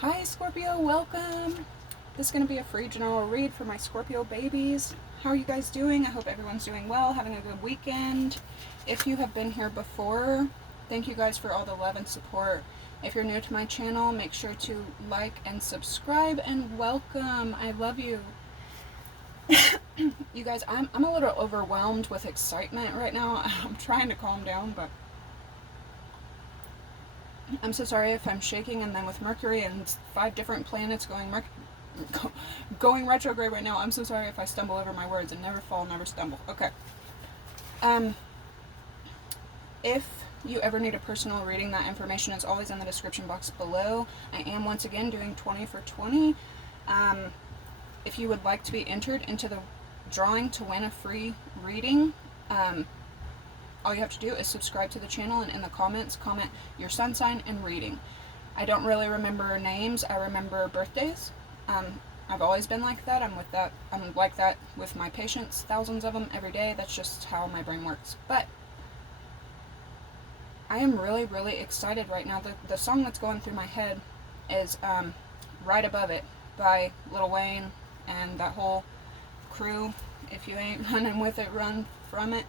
Hi Scorpio, welcome! This is going to be a free general read for my Scorpio babies. How are you guys doing? I hope everyone's doing well, having a good weekend. If you have been here before, thank you guys for all the love and support. If you're new to my channel, make sure to like and subscribe, and welcome. I love you. You guys, I'm a little overwhelmed with excitement right now. I'm trying to calm down, but I'm so sorry if I'm shaking. And then with Mercury and 5 different planets going retrograde right now, I'm so sorry if I stumble over my words. And never fall, never stumble. Okay. If you ever need a personal reading, that information is always in the description box below. I am once again doing 20 for 20. If you would like to be entered into the drawing to win a free reading, all you have to do is subscribe to the channel, and in the comments, comment your sun sign and reading. I don't really remember names, I remember birthdays. I've always been like that. I'm like that with my patients, thousands of them every day. That's just how my brain works. But I am really, really excited right now. The song that's going through my head is Right Above It by Lil Wayne and that whole crew. If you ain't running with it, run from it.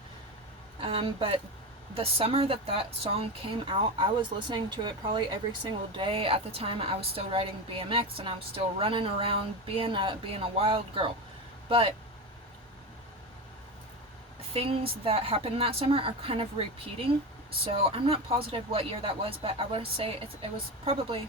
But the summer that song came out, I was listening to it probably every single day. At the time, I was still riding BMX and I was still running around being a wild girl. But things that happened that summer are kind of repeating. So I'm not positive what year that was, but I would say it was probably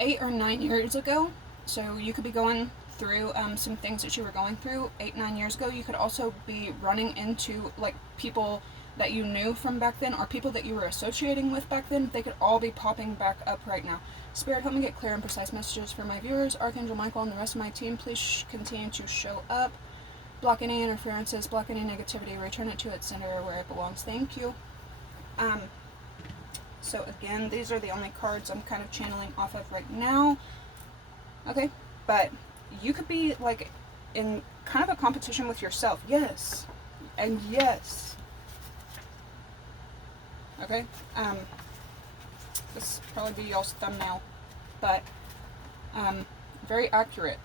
8 or 9 years ago. So you could be going through some things that you were going through 8-9 years ago. You could also be running into like people that you knew from back then, or people that you were associating with back then. They could all be popping back up right now. Spirit, help me get clear and precise messages for my viewers. Archangel Michael and the rest of my team, please continue to show up. Block any interferences, block any negativity, return it to its center where it belongs. Thank you. So again, these are the only cards I'm kind of channeling off of right now. Okay, but you could be like in kind of a competition with yourself. Yes. And yes. Okay. This will probably be y'all's thumbnail, but very accurate.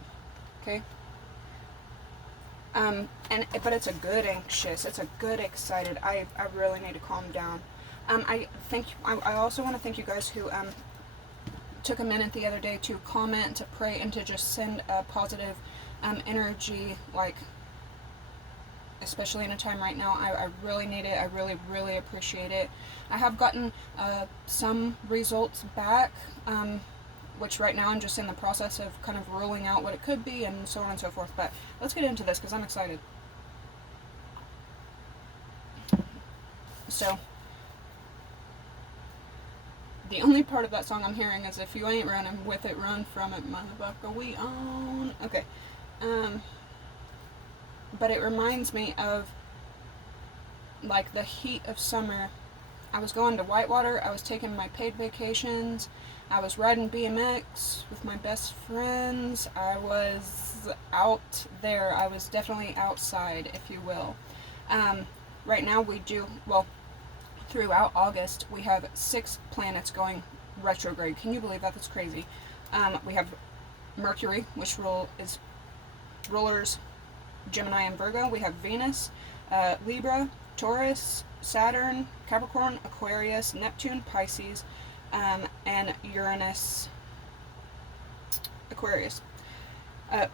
Okay. But it's a good anxious. It's a good excited. I really need to calm down. I also want to thank you guys who took a minute the other day to comment, to pray, and to just send a positive energy, like especially in a time right now. I really need it. I really, really appreciate it. I have gotten some results back, which right now I'm just in the process of kind of ruling out what it could be and so on and so forth. But let's get into this because I'm excited. So the only part of that song I'm hearing is if you ain't running with it, run from it, motherfucker, we own. Okay. But it reminds me of like the heat of summer. I was going to Whitewater, I was taking my paid vacations, I was riding BMX with my best friends, I was out there, I was definitely outside, if you will. Right now we do, well, throughout August, we have 6 planets going retrograde. Can you believe that? That's crazy. We have Mercury, which is rulers Gemini and Virgo. We have Venus, Libra, Taurus, Saturn, Capricorn, Aquarius, Neptune, Pisces, and Uranus, Aquarius.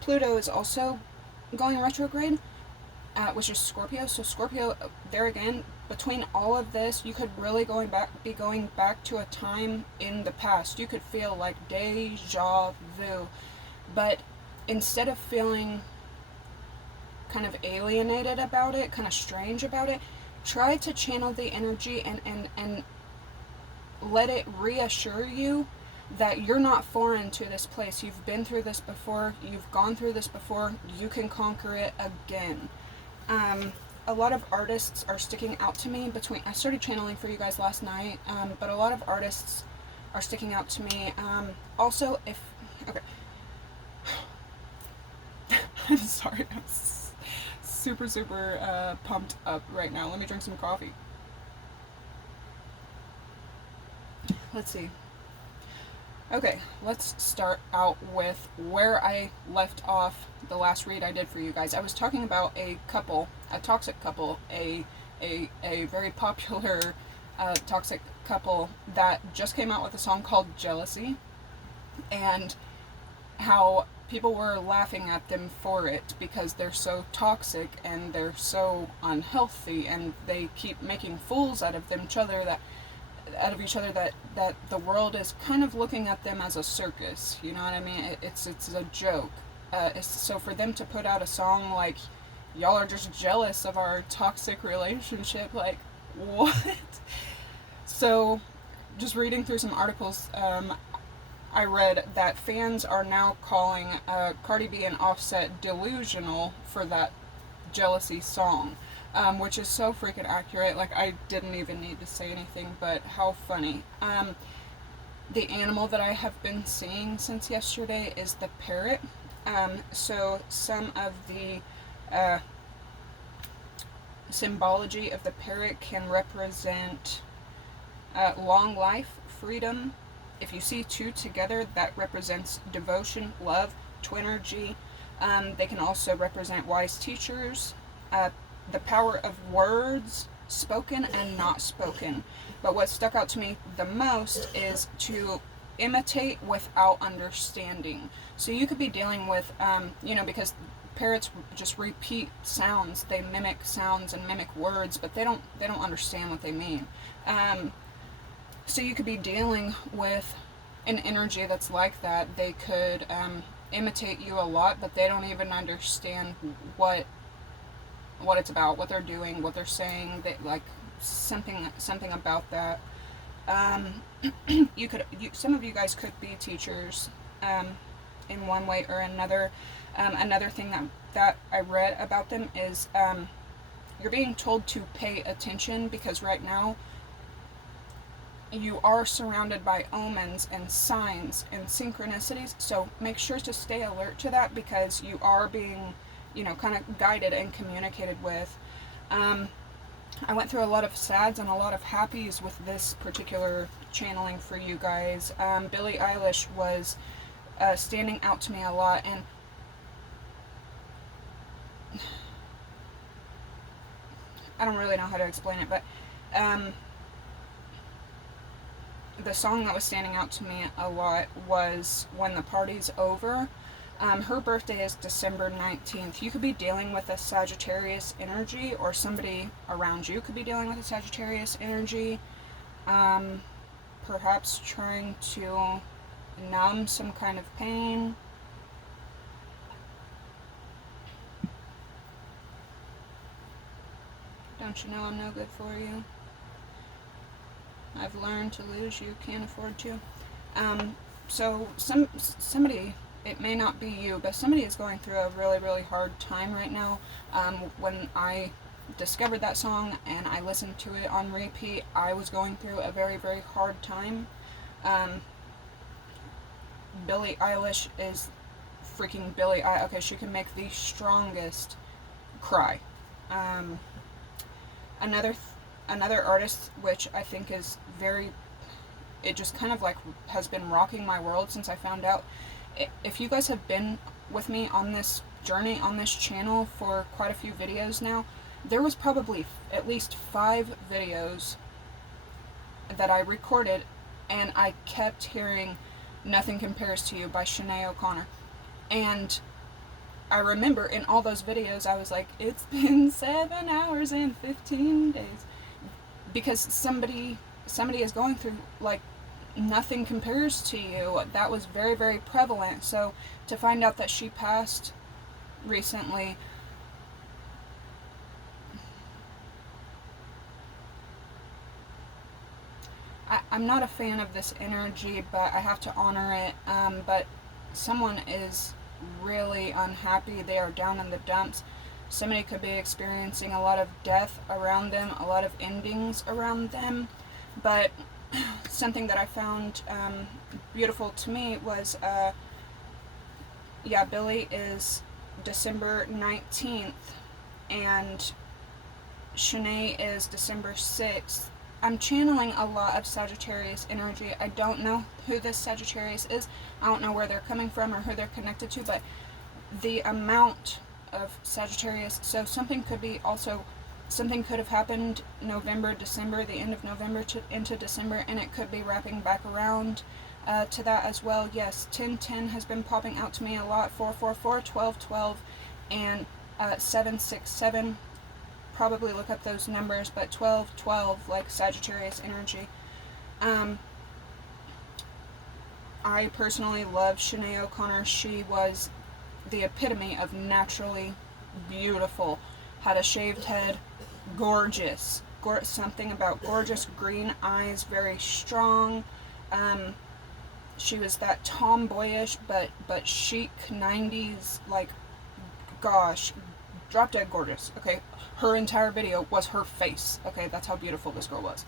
Pluto is also going retrograde, which is Scorpio. So Scorpio, there again, between all of this, you could really be going back to a time in the past. You could feel like deja vu, but instead of feeling kind of alienated about it, kind of strange about it, try to channel the energy and let it reassure you that you're not foreign to this place. You've been through this before, you've gone through this before, you can conquer it again. A lot of artists are sticking out to me I started channeling for you guys last night, but a lot of artists are sticking out to me. Also, okay. I'm sorry, I'm super, super pumped up right now. Let me drink some coffee. Let's see. Okay, let's start out with where I left off the last read I did for you guys. I was talking about a couple, a toxic couple, a very popular toxic couple that just came out with a song called Jealousy, and how people were laughing at them for it because they're so toxic and they're so unhealthy and they keep making fools out of each other that the world is kind of looking at them as a circus. You know what I mean? It's a joke. So for them to put out a song like "Y'all are just jealous of our toxic relationship," like what? So just reading through some articles, I read that fans are now calling Cardi B and Offset delusional for that Jealousy song, which is so freaking accurate. Like, I didn't even need to say anything, but how funny. The animal that I have been seeing since yesterday is the parrot. So some of the symbology of the parrot can represent long life, freedom. If you see two together, that represents devotion, love, twinergy. They can also represent wise teachers, the power of words, spoken and not spoken. But what stuck out to me the most is to imitate without understanding. So you could be dealing with, because parrots just repeat sounds. They mimic sounds and mimic words, but they don't understand what they mean. So you could be dealing with an energy that's like that. They could imitate you a lot, but they don't even understand what it's about, what they're doing, what they're saying. They like something about that. Some of you guys could be teachers, in one way or another. Another thing that I read about them is you're being told to pay attention because right now you are surrounded by omens and signs and synchronicities, so make sure to stay alert to that because you are being, kind of guided and communicated with. I went through a lot of sads and a lot of happies with this particular channeling for you guys. Billie Eilish was standing out to me a lot, and I don't really know how to explain it, but the song that was standing out to me a lot was When the Party's Over. Her birthday is December 19th. You could be dealing with a Sagittarius energy, or somebody around you could be dealing with a Sagittarius energy. Perhaps trying to numb some kind of pain. Don't you know I'm no good for you? I've learned to lose you, can't afford to. So somebody, it may not be you, but somebody is going through a really, really hard time right now. When I discovered that song and I listened to it on repeat, I was going through a very, very hard time. Billie Eilish is freaking Billie Eilish. Okay, she can make the strongest cry. Another artist, which I think is it just kind of like has been rocking my world since I found out. If you guys have been with me on this journey on this channel for quite a few videos now, there was probably at least 5 videos that I recorded and I kept hearing Nothing Compares to You by Sinead O'Connor. And I remember in all those videos I was like, it's been 7 hours and 15 days. Because somebody is going through, like, Nothing Compares to You. That was very, very prevalent. So to find out that she passed recently, I'm not a fan of this energy, but I have to honor it. But someone is really unhappy. They are down in the dumps. Somebody could be experiencing a lot of death around them, a lot of endings around them. But something that I found beautiful to me was, Billie is December 19th, and Shanae is December 6th. I'm channeling a lot of Sagittarius energy. I don't know who this Sagittarius is. I don't know where they're coming from or who they're connected to, but the amount of Sagittarius, so something could have happened November, December, the end of November into December, and it could be wrapping back around to that as well. Yes, 1010 has been popping out to me a lot. 444, 1212, and 767. Probably look up those numbers, but 1212, like Sagittarius energy. I personally love Sinead O'Connor. She was the epitome of naturally beautiful. Had a shaved head, gorgeous. Something about gorgeous green eyes, very strong. She was that tomboyish but chic 90s, like, gosh, drop dead gorgeous. Okay, her entire video was her face. Okay, that's how beautiful this girl was.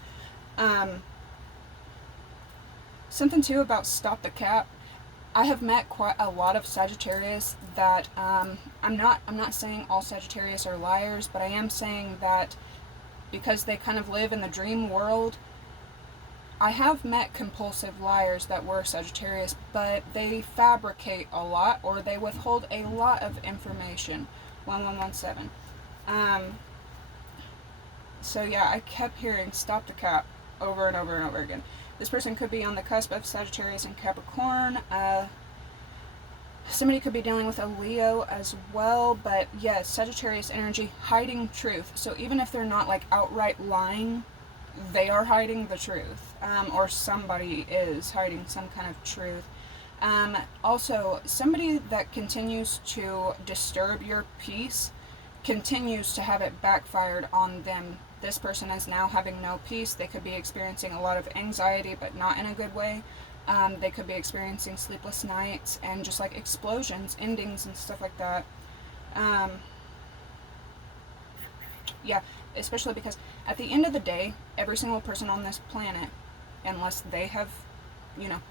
Something too about Stop the Cap. I have met quite a lot of Sagittarius that I'm not saying all Sagittarius are liars, but I am saying that because they kind of live in the dream world, I have met compulsive liars that were Sagittarius, but they fabricate a lot, or they withhold a lot of information. 1117. So yeah, I kept hearing Stop the Cap over and over and over again. This person could be on the cusp of Sagittarius and Capricorn. Somebody could be dealing with a Leo as well, but yes, Sagittarius energy, hiding truth. So even if they're not like outright lying, they are hiding the truth, or somebody is hiding some kind of truth. Also, somebody that continues to disturb your peace continues to have it backfired on them. This person is now having no peace. They could be experiencing a lot of anxiety, but not in a good way. They could be experiencing sleepless nights and just like explosions, endings, and stuff like that. Yeah, especially because at the end of the day, every single person on this planet, unless they have, you know,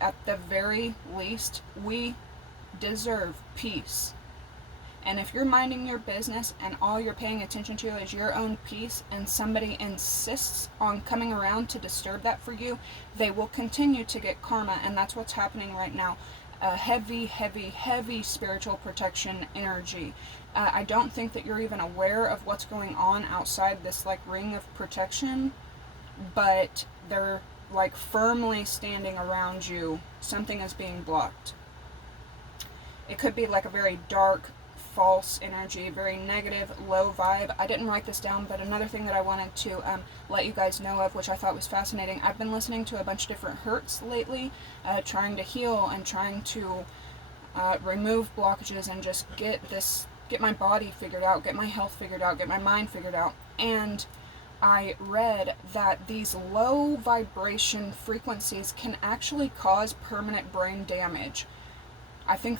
at the very least, we deserve peace. And if you're minding your business and all you're paying attention to is your own peace, and somebody insists on coming around to disturb that for you, they will continue to get karma, and that's what's happening right now. Heavy, heavy, heavy spiritual protection energy. I don't think that you're even aware of what's going on outside this like ring of protection, but they're like firmly standing around you. Something is being blocked. It could be like a very dark, false energy, very negative, low vibe. I didn't write this down, but another thing that I wanted to let you guys know of, which I thought was fascinating, I've been listening to a bunch of different hurts lately, trying to heal and trying to remove blockages and just get my body figured out, get my health figured out, get my mind figured out. And I read that these low vibration frequencies can actually cause permanent brain damage. I think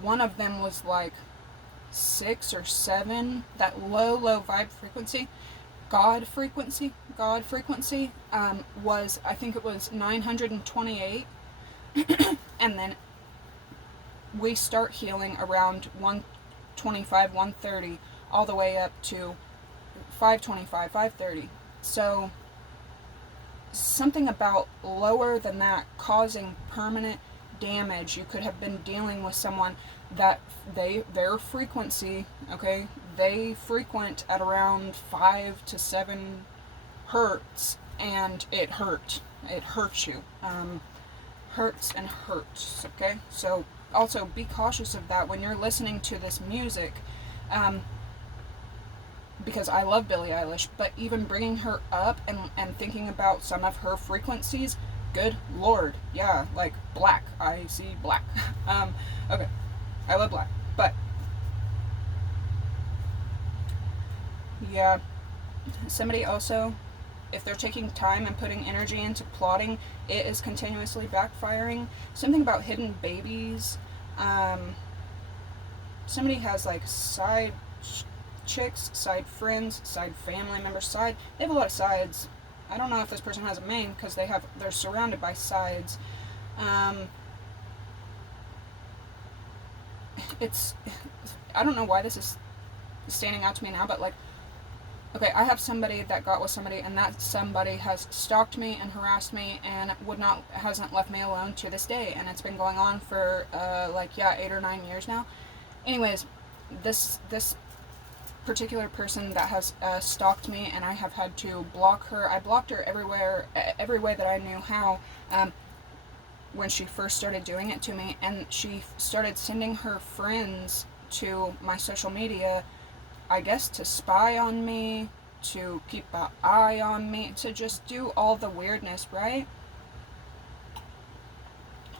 one of them was like 6 or 7, that low vibe frequency, God frequency, was, I think it was 928, and then we start healing around 125, 130, all the way up to 525, 530. So something about lower than that causing permanent damage. You could have been dealing with someone that their frequency, okay, they frequent at around 5 to 7 hertz, and it hurts you, hurts and hurts. Okay, so also be cautious of that when you're listening to this music, because I love Billie Eilish, but even bringing her up and thinking about some of her frequencies, good lord, yeah, like black, I see black. Okay, I love black, but yeah, somebody also, if they're taking time and putting energy into plotting, it is continuously backfiring. Something about hidden babies. Somebody has like side chicks, side friends, side family members, they have a lot of sides. I don't know if this person has a main, because they're surrounded by sides. I don't know why this is standing out to me now, but like Okay, I have somebody that got with somebody, and that somebody has stalked me and harassed me and hasn't left me alone to this day, and it's been going on for, 8 or 9 years now. Anyways, this particular person that has stalked me, and I have had to block her. I blocked her everywhere, every way that I knew how, when she first started doing it to me, and she started sending her friends to my social media, I guess to spy on me, to keep an eye on me, to just do all the weirdness, right?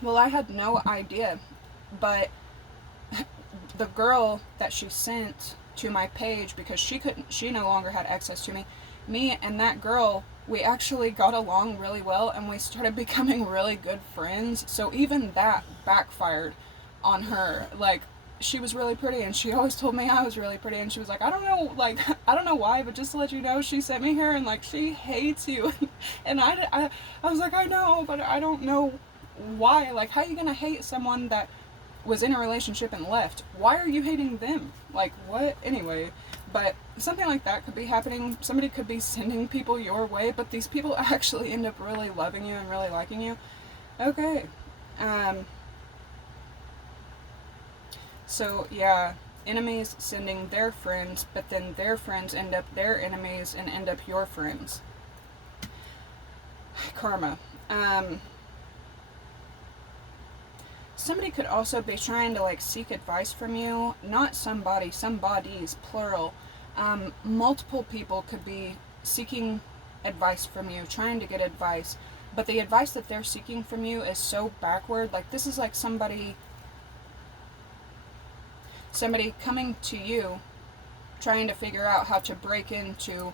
Well, I had no idea, but the girl that she sent to my page, because she no longer had access to me and that girl, we actually got along really well, and we started becoming really good friends. So even that backfired on her. Like, she was really pretty, and she always told me I was really pretty, and she was like, I don't know, like, I don't know why, but just to let you know, she sent me here, and like, she hates you. And I was like, I know, but I don't know why. Like, how are you gonna hate someone that was in a relationship and left? Why are you hating them? Like, what? Anyway, but something like that could be happening. Somebody could be sending people your way, but these people actually end up really loving you and really liking you. Okay. So, yeah, enemies sending their friends, but then their friends end up their enemies and end up your friends. Karma. Somebody could also be trying to, like, seek advice from you. Not somebody, somebodies, plural. Multiple people could be seeking advice from you, trying to get advice. But the advice that they're seeking from you is so backward. Like, this is like somebody coming to you, trying to figure out how to break into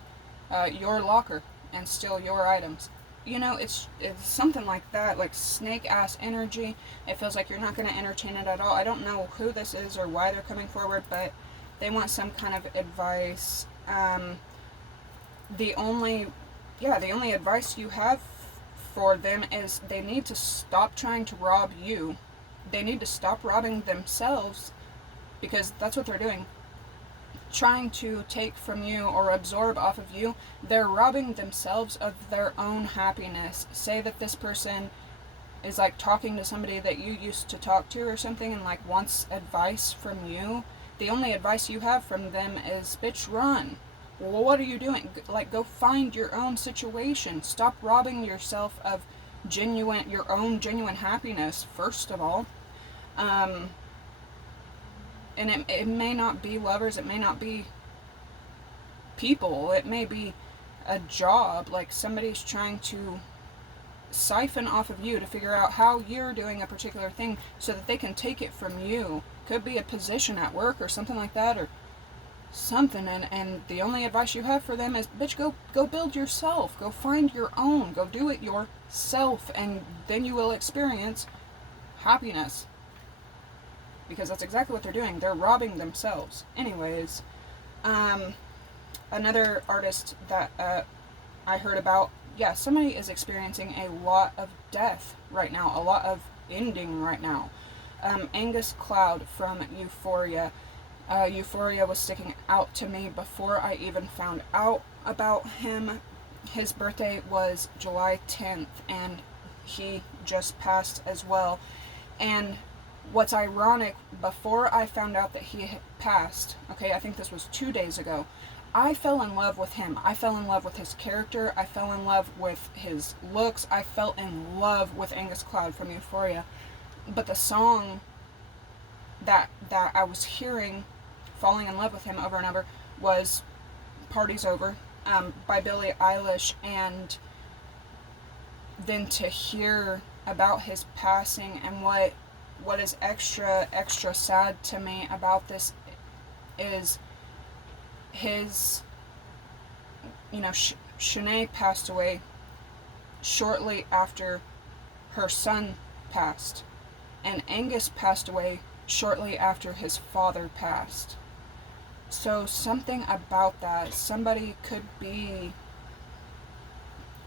your locker and steal your items. You know, it's something like that, like snake ass energy. It feels like you're not going to entertain it at all. I don't know who this is or why they're coming forward, but they want some kind of advice. The only advice you have for them is they need to stop trying to rob you. They need to stop robbing themselves, because that's what they're doing. Trying to take from you or absorb off of you, they're robbing themselves of their own happiness. Say that this person is like talking to somebody that you used to talk to or something, and like wants advice from you. The only advice you have from them is, bitch, run. Well, what are you doing? Like, go find your own situation. Stop robbing yourself of your own genuine happiness, first of all. And it may not be lovers, it may not be people, it may be a job. Like, somebody's trying to siphon off of you to figure out how you're doing a particular thing so that they can take it from you. Could be a position at work or something like that, or something, and the only advice you have for them is, bitch, go build yourself. Go find your own. Go do it yourself, and then you will experience happiness. Because that's exactly what they're doing. They're robbing themselves. Anyways, another artist that I heard about, yeah, somebody is experiencing a lot of death right now, a lot of ending right now. Angus Cloud from Euphoria. Euphoria was sticking out to me before I even found out about him. His birthday was July 10th, and he just passed as well. And what's ironic, before I found out that he had passed, okay, I think this was 2 days ago, I fell in love with him. I fell in love with his character. I fell in love with his looks. I fell in love with Angus Cloud from Euphoria. But the song that I was hearing, falling in love with him over and over, was Party's Over, by Billie Eilish. And then to hear about his passing, and what is extra sad to me about this is his, Shanae passed away shortly after her son passed, and Angus passed away shortly after his father passed. So something about that, somebody could be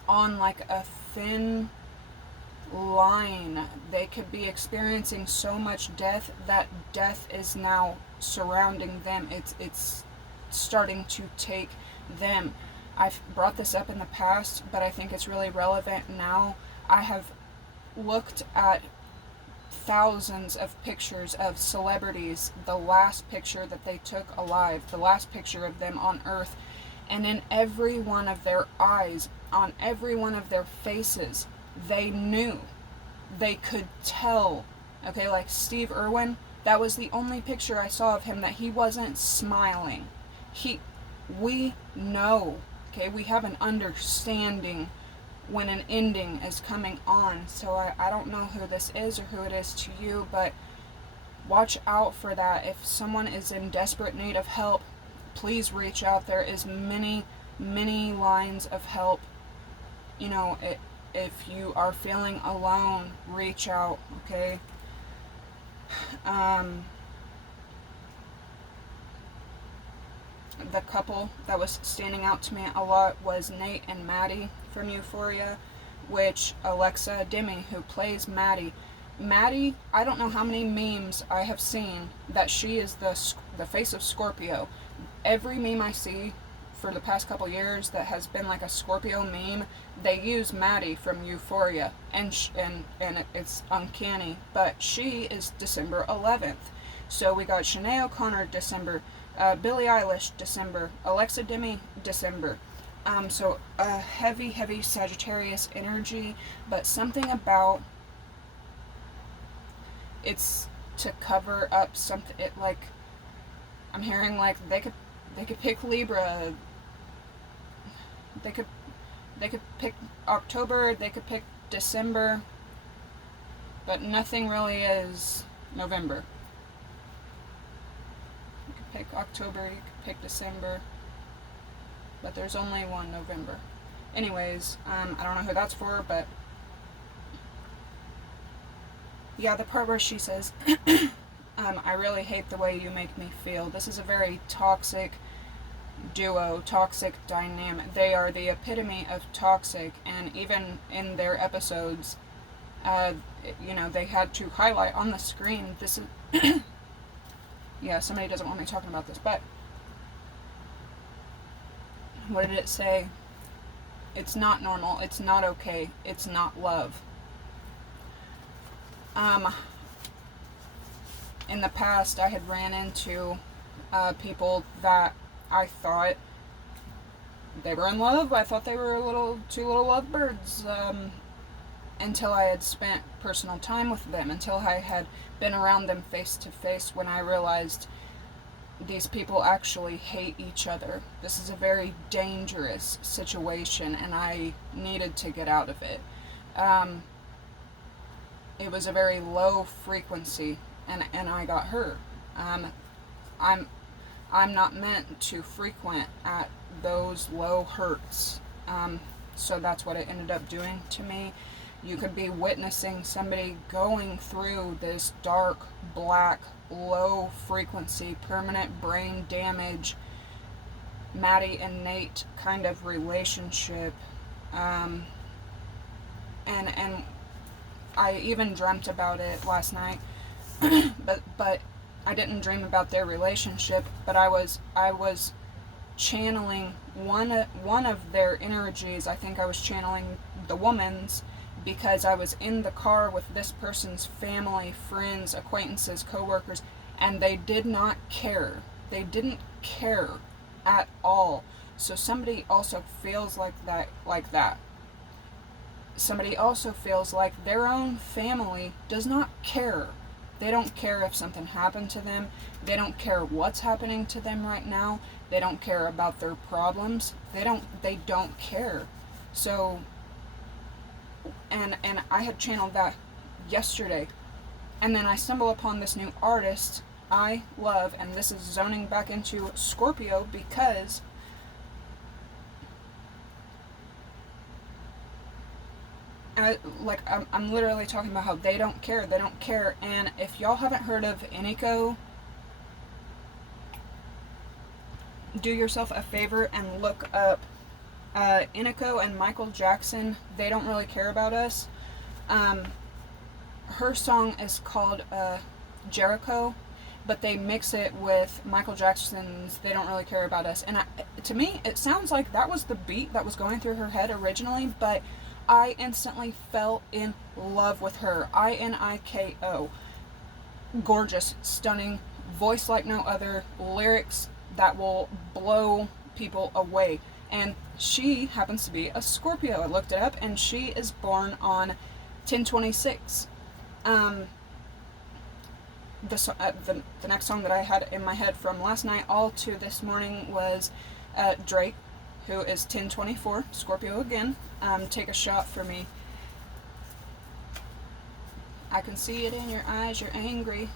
on like a thin line. They could be experiencing so much death that death is now surrounding them. It's starting to take them. I've brought this up in the past, but I think it's really relevant now. I have looked at thousands of pictures of celebrities, the last picture that they took alive, the last picture of them on Earth, and in every one of their eyes, on every one of their faces, they knew. They could tell. Okay, like Steve Irwin, that was the only picture I saw of him that he wasn't smiling. We know, okay, we have an understanding when an ending is coming on. So I don't know who this is or who it is to you, but watch out for that. If someone is in desperate need of help, please reach out. There is many lines of help. You know, if you are feeling alone, reach out, okay? The couple that was standing out to me a lot was Nate and Maddie from Euphoria, which Alexa Demi, who plays Maddie, I don't know how many memes I have seen that she is the face of Scorpio. Every meme I see for the past couple years that has been like a Scorpio meme, they use Maddie from Euphoria, and it's uncanny. But she is December 11th, so we got Shanae O'Connor December, Billie Eilish December, Alexa Demi December. So a heavy Sagittarius energy, but something about it's to cover up something. It like I'm hearing like they could pick Libra. They could pick October. They could pick December, but nothing really is November. You could pick October. You could pick December, but there's only one November. Anyways, I don't know who that's for, but yeah, the part where she says, I really hate the way you make me feel. This is a very toxic duo, toxic dynamic. They are the epitome of toxic, and even in their episodes, they had to highlight on the screen, this is, yeah, somebody doesn't want me talking about this, but what did it say? It's not normal, it's not okay, it's not love. In the past, I had ran into people that I thought they were in love. I thought they were two little lovebirds, until I had spent personal time with them, until I had been around them face to face, when I realized these people actually hate each other. This is a very dangerous situation, and I needed to get out of it. It was a very low frequency, and I got hurt. I'm not meant to frequent at those low hurts. So that's what it ended up doing to me. You could be witnessing somebody going through this dark, black, low frequency, permanent brain damage, Maddie and Nate kind of relationship. And I even dreamt about it last night, but I didn't dream about their relationship, but I was channeling one of their energies. I think I was channeling the woman's, because I was in the car with this person's family, friends, acquaintances, co-workers, and they did not care. They didn't care at all. So somebody also feels like that. Somebody also feels like their own family does not care. They don't care if something happened to them. They don't care what's happening to them right now. They don't care about their problems. They don't care. So, and I had channeled that yesterday. And then I stumble upon this new artist I love, and this is zoning back into Scorpio, because I'm literally talking about how they don't care, and if y'all haven't heard of Iniko, do yourself a favor and look up Iniko and Michael Jackson, They Don't Really Care About Us. Her song is called Jericho. but they mix it with Michael Jackson's They Don't Really Care About Us. And to me, it sounds like that was the beat that was going through her head originally, but I instantly fell in love with her. INIKO. Gorgeous, stunning, voice like no other, lyrics that will blow people away. And she happens to be a Scorpio. I looked it up, and she is born on 10/26. The next song that I had in my head from last night all to this morning was Drake, who is 10/24, Scorpio again. Take a shot for me. I can see it in your eyes, you're angry.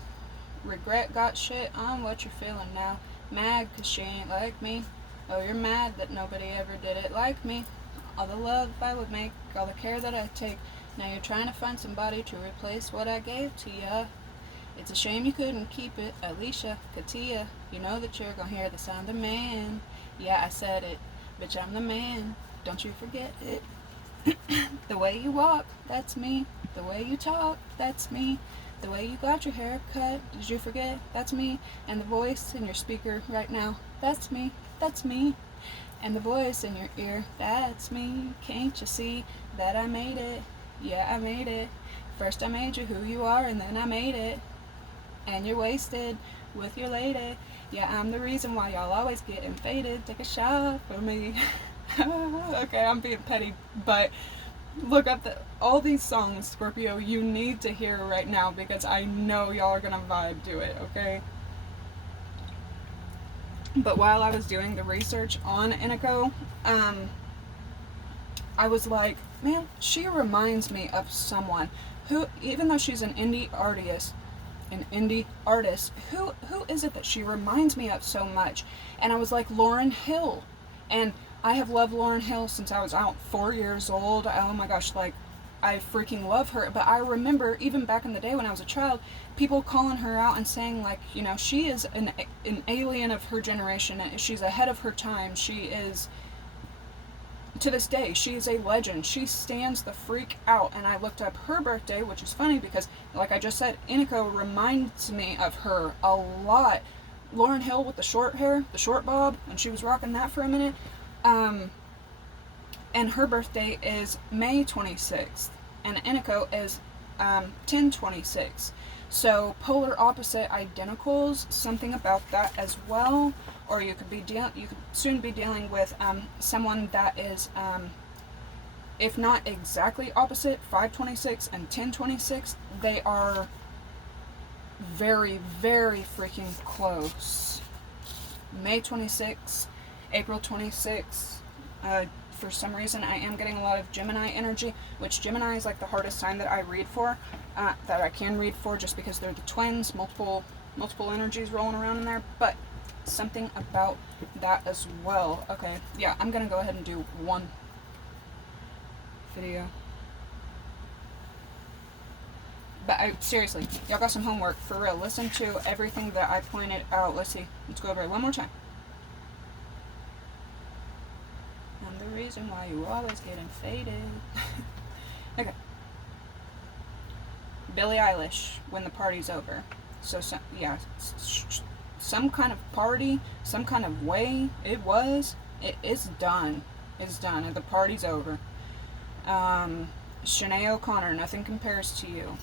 Regret got shit on what you're feeling now. Mad cause she ain't like me. Oh, you're mad that nobody ever did it like me. All the love I would make, all the care that I take. Now you're trying to find somebody to replace what I gave to ya. It's a shame you couldn't keep it, Alicia, Katia. You know that you're gonna hear the sound of man. Yeah, I said it, bitch, I'm the man. Don't you forget it. The way you walk, that's me. The way you talk, that's me. The way you got your hair cut, did you forget? That's me. And the voice in your speaker right now, that's me. That's me. And the voice in your ear, that's me. Can't you see that I made it? Yeah, I made it. First I made you who you are, and then I made it. And you're wasted with your lady. Yeah, I'm the reason why y'all always getting faded. Take a shot for me. Okay, I'm being petty, but look up all these songs, Scorpio, you need to hear right now, because I know y'all are gonna vibe to it, okay? But while I was doing the research on Iniko, I was like, man, she reminds me of someone who, even though she's an indie artist, who is it that she reminds me of so much? And I was like, Lauryn Hill. And I have loved Lauryn Hill since I was 4 years old. Oh my gosh, like, I freaking love her. But I remember, even back in the day when I was a child, people calling her out and saying, like, you know, she is an alien of her generation. She's ahead of her time. She is, to this day, she is a legend. She stands the freak out. And I looked up her birthday, which is funny because, like I just said, Iniko reminds me of her a lot. Lauryn Hill with the short hair, the short bob, and she was rocking that for a minute. And her birthday is May 26th, and Iniko is 10/26. So polar opposite identicals, something about that as well. Or you could soon be dealing with someone that is, if not exactly opposite, 5/26 and 10/26. They are very, very freaking close. May 26th, April 26th. For some reason, I am getting a lot of Gemini energy, which Gemini is like the hardest sign that I read for, that I can read for, just because they're the twins, multiple energies rolling around in there, but something about that as well. Okay, yeah, I'm gonna go ahead and do one video. But seriously, y'all got some homework, for real. Listen to everything that I pointed out. Let's see, let's go over it one more time. I'm the reason why you always getting faded. Okay. Billie Eilish, When the Party's Over. So, yeah, some kind of party, some kind of way, it's done. It's done, and the party's over. Sinead O'Connor, Nothing Compares to You.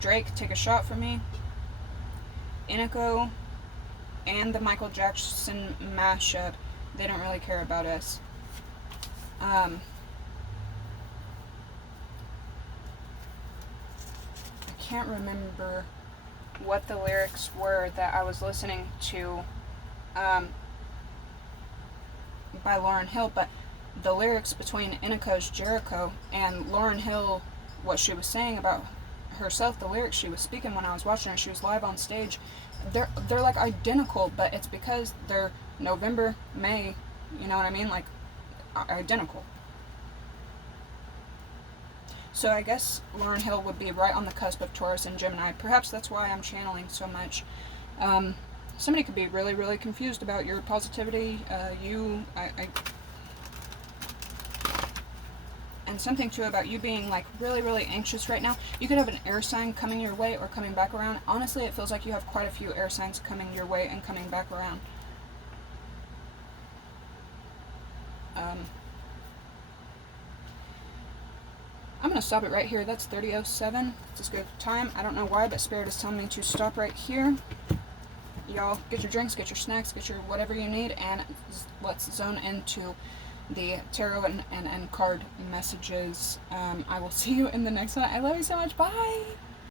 Drake, Take a Shot for Me. Iniko, and the Michael Jackson mashup, They Don't Really Care About Us. I can't remember what the lyrics were that I was listening to by Lauryn Hill, but the lyrics between Iniko's Jericho and Lauryn Hill, what she was saying about herself, the lyrics she was speaking when I was watching her, she was live on stage, they're like identical, but it's because they're November, May, you know what I mean, like identical. So I guess Lauryn Hill would be right on the cusp of Taurus and Gemini. Perhaps that's why I'm channeling so much. Somebody could be really, really confused about your positivity. and something too about you being like really, really anxious right now. You could have an air sign coming your way or coming back around. Honestly, it feels like you have quite a few air signs coming your way and coming back around. I'm going to stop it right here. That's 30:07. It's a good time. I don't know why, but Spirit is telling me to stop right here. Y'all, get your drinks, get your snacks, get your whatever you need, and let's zone into the tarot and card messages. I will see you in the next one. I love you so much. Bye!